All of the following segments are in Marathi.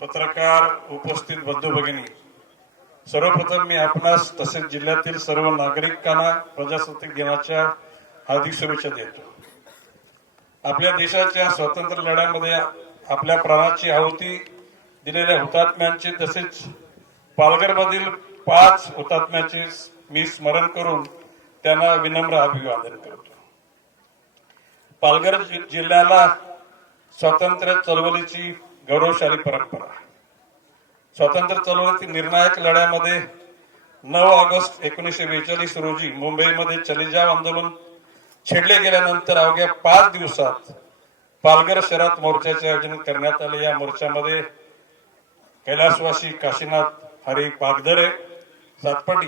पत्रकार उपस्थित बंधू भगिनी सर्वप्रथम मी आपणास तसेच जिल्ह्यातील सर्व नागरिकांना प्रजासत्ताक दिनाच्या हार्दिक शुभेच्छा देतो. आपल्या देशाच्या स्वातंत्र्य लढ्यामध्ये आपल्या प्राणाची आहुती दिलेल्या हुतात्म्यांचे तसेच पालघरमधील पाच हुतात्म्याचे मी स्मरण करून त्यांना विनम्र अभिवादन करतो. पालघर जिल्ह्याला स्वातंत्र्य चळवळीची गौरवशाली परंपरा. स्वातंत्र्य चळवळीतील निर्णायक लढ्यामध्ये नऊ ऑगस्ट एकोणीसशे बेचाळीस रोजी मुंबईमध्ये चलेजाव आंदोलन छेडले गेल्यानंतर अवघ्या पाच दिवसात पालघर शहरात मोर्चाचे आयोजन करण्यात आले. या मोर्चामध्ये कैलासवासी काशीनाथ हरी पागधरे सातपाटी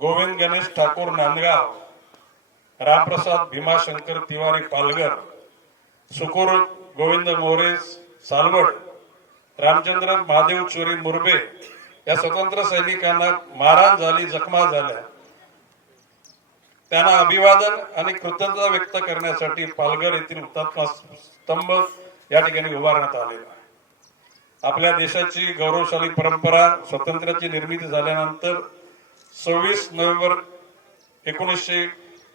गोविंद गणेश ठाकूर नांदगाव रामप्रसाद भीमाशंकर तिवारी पालघर सुकुर गोविंद मोरे सालवड रामचंद्र महादेव चोरी मुरबे या स्वतंत्र सैनिकांना मारहाण झाली जखमा झाल्या. त्यांना अभिवादन आणि कृतज्ञता व्यक्त करण्यासाठी पालघर येथील हुतात्मा स्तंभ या ठिकाणी उभारण्यात आलेला आहे आपल्या देशाची गौरवशाली परंपरा स्वातंत्र्याची निर्मिती झाल्यानंतर सव्वीस नोव्हेंबर एकोणीसशे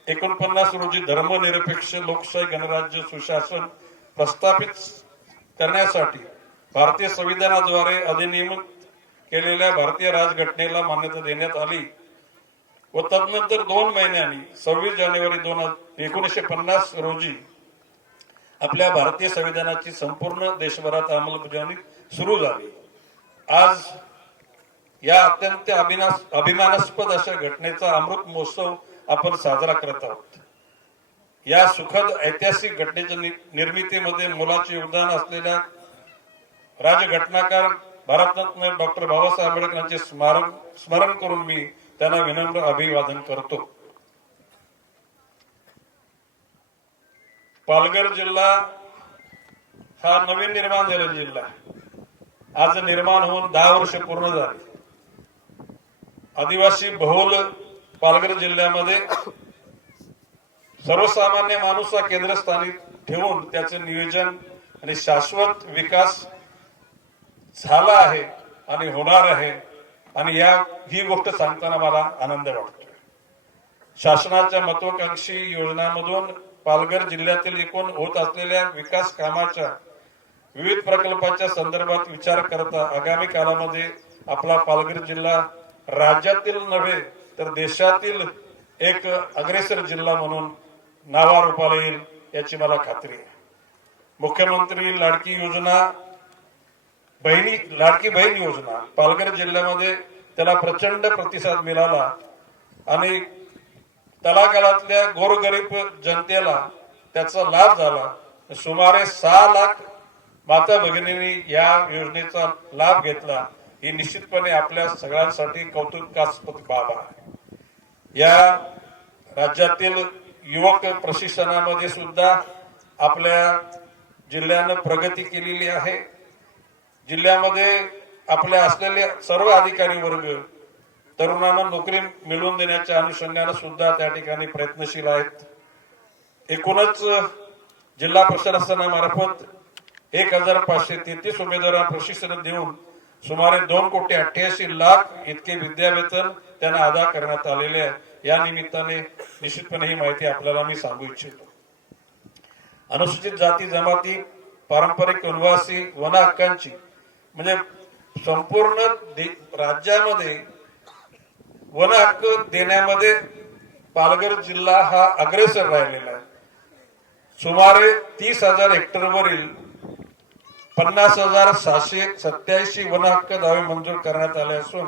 एकोणपन्नास रोजी धर्मनिरपेक्ष लोकशाही गणराज्य सुशासन प्रस्थापित करण्यासाठी भारतीय संविधानाद्वारे अधिनियमित केलेल्या भारतीय राजघटनेला मान्यता देण्यात आली व तदनंतर दोन महिन्यांनी सव्वीस जानेवारी दोन एकोणीसशे पन्नास रोजी आपल्या भारतीय संविधानाची संपूर्ण देशभरात अंमलबजावणी सुरू झाली. आज या अत्यंत अभिनास अभिमानास्पद अशा घटनेचा अमृत महोत्सव आपण साजरा करत आहोत. या सुखद ऐतिहासिक घटनेच्या निर्मितीमध्ये मुलाचे योगदान असलेल्या राजघटनाकार भारतरत्न डॉक्टर बाबासाहेब आंबेडकर यांचे स्मारक स्मरण करून मी त्यांना विनम्र अभिवादन करतो. पालघर जिल्हा हा नवीन निर्माण झालेला जिल्हा आज निर्माण होऊन दहा वर्ष पूर्ण झाली. आदिवासी बहुल पालघर जिल्ह्यामध्ये सर्वसामान्य माणूस हा केंद्रस्थानी ठेवून त्याचे नियोजन आणि शाश्वत विकास झाला आहे आणि होणार आहे. आणि या ही गोष्ट सांगताना मला आनंद वाटतो शासनाच्या महत्वाकांक्षी योजनांमधून पालघर जिल्ह्यातील एकूण होत असलेल्या विकास कामाच्या विविध प्रकल्पाच्या संदर्भात विचार करता आगामी काळामध्ये आपला पालघर जिल्हा राज्यातील नव्हे तर देशातील एक अग्रेसर जिल्हा म्हणून नावारूपाला येईल याची मला खात्री आहे. मुख्यमंत्री लाडकी योजना बहिणी लाडकी बहीण योजना पालघर जिल्ह्यामध्ये त्याला प्रचंड प्रतिसाद मिळाला आणि तलागाळातल्या गोरगरीब जनतेला त्याचा लाभ झाला. सुमारे सहा लाख माता भगिनींनी या योजनेचा लाभ घेतला. ही निश्चितपणे आपल्या सगळ्यांसाठी कौतुकास्पद बाब आहे. या राज्यातील युवक प्रशिक्षणामध्ये सुद्धा आपल्या जिल्ह्यानं प्रगती केलेली आहे. जिल्ह्यामध्ये आपल्या असलेले सर्व अधिकारी वर्ग तरुणांना नोकरी मिळवून देण्याच्या अनुषंगाने सुद्धा त्या ठिकाणी प्रयत्नशील आहेत. एकूणच जिल्हा प्रशासनामार्फत एक हजार पाचशे तेहतीस उमेदवारांना प्रशिक्षण देऊन सुमारे दोन कोटी अठ्ठ्याऐंशी लाख इतके विद्यावेतन त्यांना अदा करण्यात आलेले आहे. या निमित्ताने निश्चितपणे ही माहिती आपल्याला मी सांगू इच्छितो. अनुसूचित जाती जमाती पारंपरिक वनवासी वन हक्कांची म्हणजे संपूर्ण राज्यामध्ये वन हक्क देण्यामध्ये पालघर जिल्हा हा अग्रेसर राहिलेला आहे. सुमारे तीस हजार हेक्टरवरील पन्नास हजार सहाशे सत्याऐंशी वन हक्क दावे मंजूर करण्यात आले असून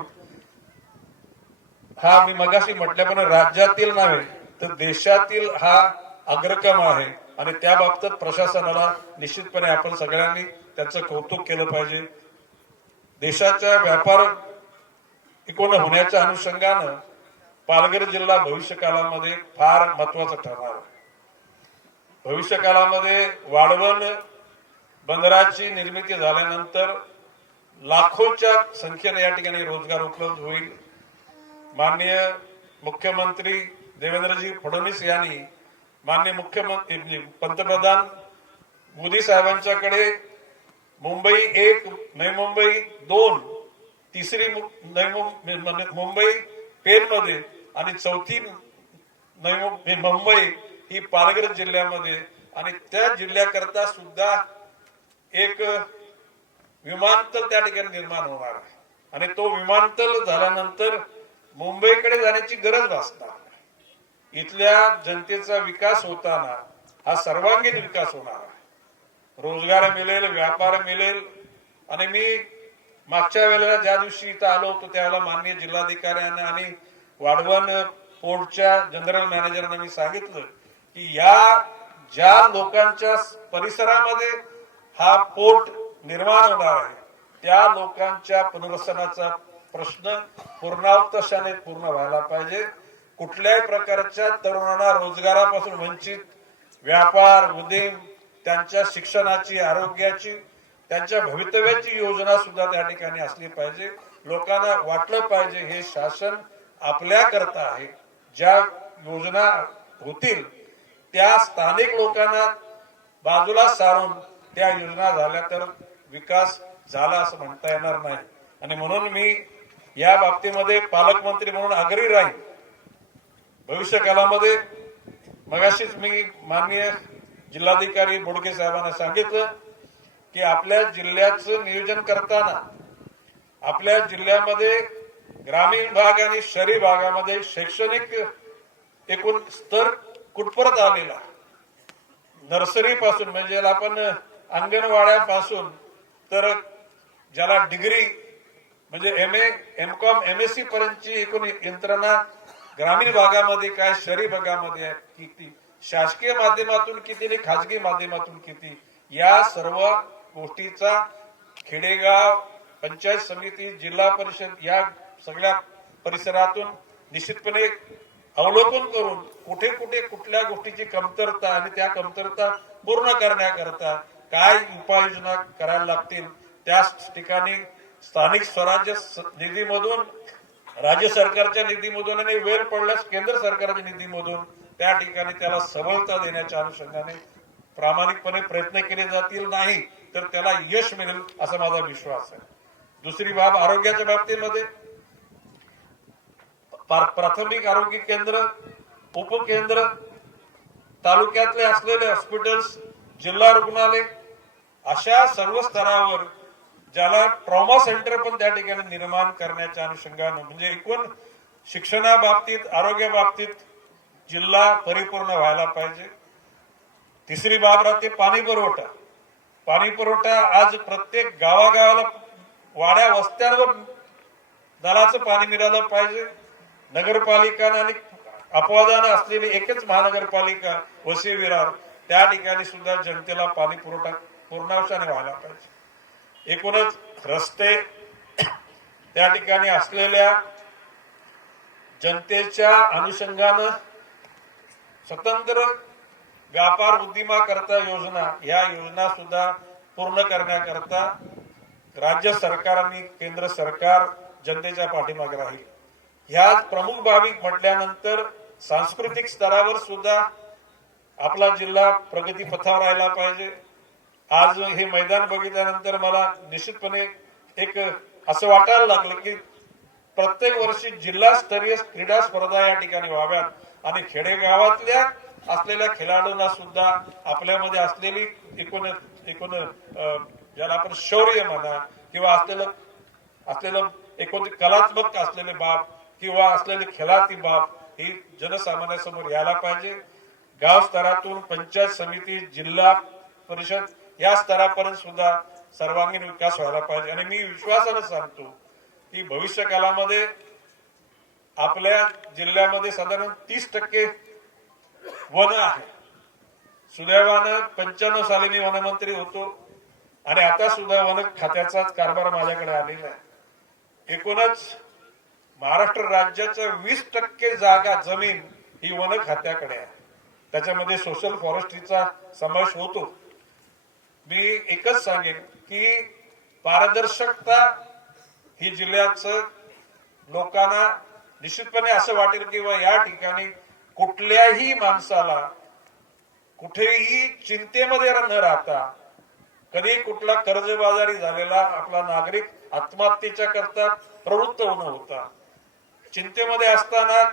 हा मी मगाशी म्हटल्याप्रमाणे राज्यातील नव्हे तर देशातील हा अग्रक्रम आहे आणि त्या बाबतीत प्रशासनाला निश्चितपणे आपण सगळ्यांनी त्याचं कौतुक केलं पाहिजे. देशाच्या व्यापार एकूण होण्याच्या अनुषंगानं पालघर जिल्हा भविष्य काळामध्ये फार महत्त्वाचा ठरणार आहे. भविष्य काळामध्ये वाढवण बंदराची निर्मिती झाल्यानंतर लाखोच्या संख्येने या ठिकाणी रोजगार उपलब्ध होईल. माननीय मुख्यमंत्री देवेंद्रजी फडणवीस यांनी माननीय मुख्यमंत्री म्हणजे पंतप्रधान मोदी साहेबांच्याकडे मुंबई एक नवी मुंबई दोन तिसरी म्हणजे मुंबई पेन मध्ये आणि चौथी नवी म्हणजे मुंबई ही पालघर जिल्ह्यामध्ये आणि त्या जिल्ह्याकरता सुद्धा एक विमानतळ त्या ठिकाणी निर्माण होणार आहे. आणि तो विमानतळ झाल्यानंतर मुंबईकडे जाण्याची गरज भासणार इथल्या जनतेचा विकास होताना हा सर्वांगीण विकास होणार आहे. रोजगार मिळेल व्यापार मिळेल. आणि मी मागच्या वेळेला ज्या दिवशी इथं आलो होतो त्यावेळेला माननीय जिल्हाधिकाऱ्यांना आणि वाढवण पोर्टच्या जनरल मॅनेजरना मी सांगितलं की या ज्या लोकांच्या परिसरामध्ये हा पोर्ट निर्माण होणार आहे त्या लोकांच्या पुनर्वसनाचा प्रश्न पूर्णावतशाने पूर्ण व्हायला पाहिजे. कुठल्याही प्रकारच्या तरुणांना रोजगारापासून वंचित व्यापार उद्योग त्यांच्या शिक्षणाची आरोग्याची त्यांच्या भवितव्याची योजना सुद्धा त्या ठिकाणी असली पाहिजे. लोकांना वाटलं पाहिजे हे शासन आपल्या करता आहे. ज्या योजना होतील त्या स्थानिक लोकांना बाजूला सारून त्या योजना झाल्या तर विकास झाला असं म्हणता येणार नाही. आणि म्हणून मी या बाबतीमध्ये पालकमंत्री म्हणून आग्रही राहीन. भविष्य काळामध्ये मगाशीच मी माननीय जिल्हाधिकारी बोडके साहेबांना सांगितलं की आपल्या जिल्ह्याचं नियोजन करताना आपल्या जिल्ह्यामध्ये ग्रामीण भाग आणि शहरी भागामध्ये शैक्षणिक एकूण स्तर कुठपर्यंत आलेला? नर्सरी पासून म्हणजे आपण अंगणवाड्यापासून तर ज्याला डिग्री म्हणजे M A M Com M S C पर्यंतची एकूण यंत्रणा ग्रामीण भागामध्ये काय शहरी भागामध्ये किती? शासकीय माध्यमातून किती आणि खाजगी माध्यमातून किती? या सर्व गोष्टीचा खेडेगाव पंचायत समिती जिल्हा परिषद या सगळ्या परिसरातून निश्चितपणे अवलोकन करून कुठे कुठे कुठल्या गोष्टीची कमतरता आणि त्या कमतरता पूर्ण करण्याकरता काय उपाययोजना करायला लागतील त्याच ठिकाणी स्थानिक स्वराज्य निधीमधून राज्य सरकारच्या निधीमधून आणि वेळ पडल्यास केंद्र सरकारच्या निधीमधून त्या ठिकाणी त्याला सबलता देण्याच्या अनुषंगाने प्रामाणिकपणे प्रयत्न केले जातील नाही तर त्याला यश मिळेल असा माझा विश्वास आहे. दुसरी बाब आरोग्याच्या बाबतीमध्ये. प्रा- प्राथमिक आरोग्य केंद्र उपकेंद्र तालुक्यातले असलेले हॉस्पिटल्स जिल्हा रुग्णालय अशा सर्व स्तरावर ज्याला ट्रॉमा सेंटर पण त्या ठिकाणी निर्माण करण्याच्या अनुषंगानं म्हणजे एकूण शिक्षणाबाबतीत आरोग्य बाबतीत जिल्हा परिपूर्ण व्हायला पाहिजे. तिसरी बाब राहते पाणी पुरवठा. पाणी पुरवठा आज प्रत्येक गावागावाला वाड्या वस्त्यांवर नळाचं पाणी मिळालं पाहिजे. नगरपालिका आणि अपवादानं असलेली एकच महानगरपालिका वसे विरार त्या ठिकाणी सुद्धा जनतेला पाणी पुरवठा पूर्णांशाने व्हायला पाहिजे. एकूणच रस्ते त्या ठिकाणी असलेल्या जनतेच्या अनुषंगानं स्वतंत्र व्यापार उद्यमा करता योजना या योजना सुद्धा पूर्ण करण्याकरता राज्य सरकार आणि केंद्र सरकार जनतेच्या पाठीमागे राहील. ह्या प्रमुख बाबी म्हटल्यानंतर सांस्कृतिक स्तरावर सुद्धा आपला जिल्हा प्रगती पथावर राहिला पाहिजे. आज हे मैदान बघितल्यानंतर मला निश्चितपणे एक असं वाटायला लागलं की प्रत्येक वर्षी जिल्हास्तरीय क्रीडा स्पर्धा या ठिकाणी व्हाव्यात आणि खेडेगावातल्या असलेल्या खेळाडूंना सुद्धा आपल्यामध्ये असलेली एकूण एकूण ज्याला आपण शौर्य म्हणा किंवा असलेलं असलेलं एकूण कलात्मक असलेले बाब किंवा असलेली खेळाची बाब ही जनसामान्यासमोर यायला पाहिजे. गाव स्तरातून पंचायत समिती जिल्हा परिषद या स्तरापर्यंत सुद्धा सर्वांगीण विकास व्हायला पाहिजे. आणि मी विश्वासानं सांगतो की भविष्य काळामध्ये आपल्या जिल्ह्यामध्ये साधारण तीस टक्के वन आहे सुदैवानं पंच्याण्णव साली मी वनमंत्री होतो आणि आता सुद्धा वन खात्याचाच कारभार माझ्याकडे आलेला आहे. एकूणच महाराष्ट्र राज्याच्या वीस टक्के जागा जमीन ही वन खात्याकडे आहे. त्याच्यामध्ये सोशल फॉरेस्ट्रीचा समावेश होतो. मी एकच सांगेन की पारदर्शकता ही जिल्ह्याचं लोकांना निश्चितपणे असं वाटेल की या ठिकाणी कुठल्याही माणसाला कुठेही चिंतेमध्ये न राहता कधी कुठला कर्जबाजारी झालेला आपला नागरिक आत्महत्येच्या करता प्रवृत्त होणं होता. चिंतेमध्ये असताना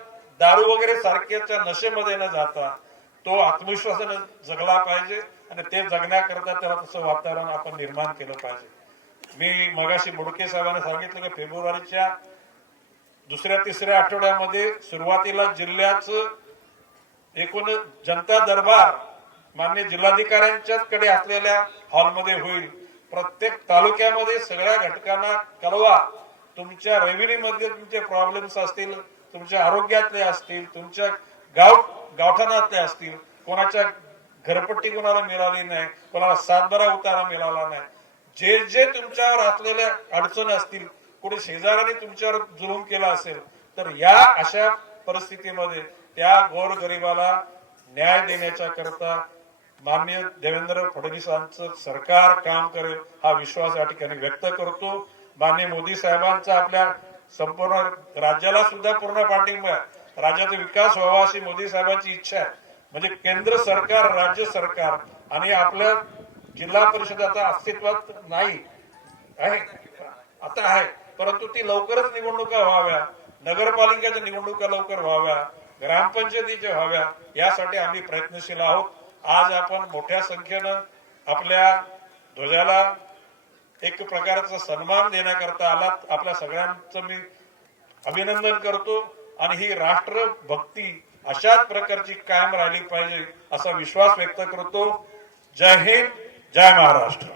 दारू वगैरे सारख्याच्या नशेमध्ये न जाता तो आत्मविश्वासानं जगला पाहिजे. आणि ते जगण्याकरता त्याला तसं वातावरण आपण निर्माण केलं पाहिजे. मी मगाशी मुडके साहेबांना सांगितलं की फेब्रुवारीच्या दुसऱ्या तिसऱ्या आठवड्यामध्ये सुरुवातीला जिल्ह्याचं एकूण जनता दरबार मान्य जिल्हाधिकाऱ्यांच्याच कडे असलेल्या हॉलमध्ये होईल. प्रत्येक तालुक्यामध्ये सगळ्या घटकांना कळवा. तुमच्या रेव्हेन्यू मध्ये तुमचे प्रॉब्लेम्स असतील तुमच्या आरोग्यातले असतील तुमच्या गाव गावठाणातले असतील कोणाच्या घरपट्टी कोणाला मिळाली नाही कोणाला सातबारा उतारा मिळाला नाही. जे जे तुमच्यावर असलेल्या अडचणी असतील कुठे शेजाऱ्याने तुमच्यावर जुलूम केला असेल तर या अशा परिस्थितीमध्ये त्या गोरगरिबाला न्याय देण्याच्या करता माननीय देवेंद्र फडणवीसांचं सरकार काम करेल हा विश्वास या ठिकाणी व्यक्त करतो. माननीय मोदी साहेबांचा आपल्या संपूर्ण राज्याला सुद्धा पूर्ण पाठिंबा आहे. राज्याचा विकास व्हावा अशी मोदी साहेबांची इच्छा आहे. म्हणजे केंद्र सरकार राज्य सरकार आणि आपल्या जिल्हा परिषद आता अस्तित्वात नाही. आहे. आता आहे. परंतु ती लवकरच निवडणुका व्हाव्या. नगरपालिकेच्या निवडणुका लवकर व्हाव्या. ग्रामपंचायतीच्या व्हाव्या. यासाठी आम्ही प्रयत्नशील आहोत. आज आपण मोठ्या संख्येनं आपल्या ध्वजाला एक प्रकारचा सन्मान देण्याकरता आलात. आपल्या सगळ्यांचं मी अभिनंदन करतो. आणि ही राष्ट्रभक्ती अशाच प्रकारची कायम राहिली पाहिजे असा विश्वास व्यक्त करतो. जय हिंद जय महाराष्ट्र.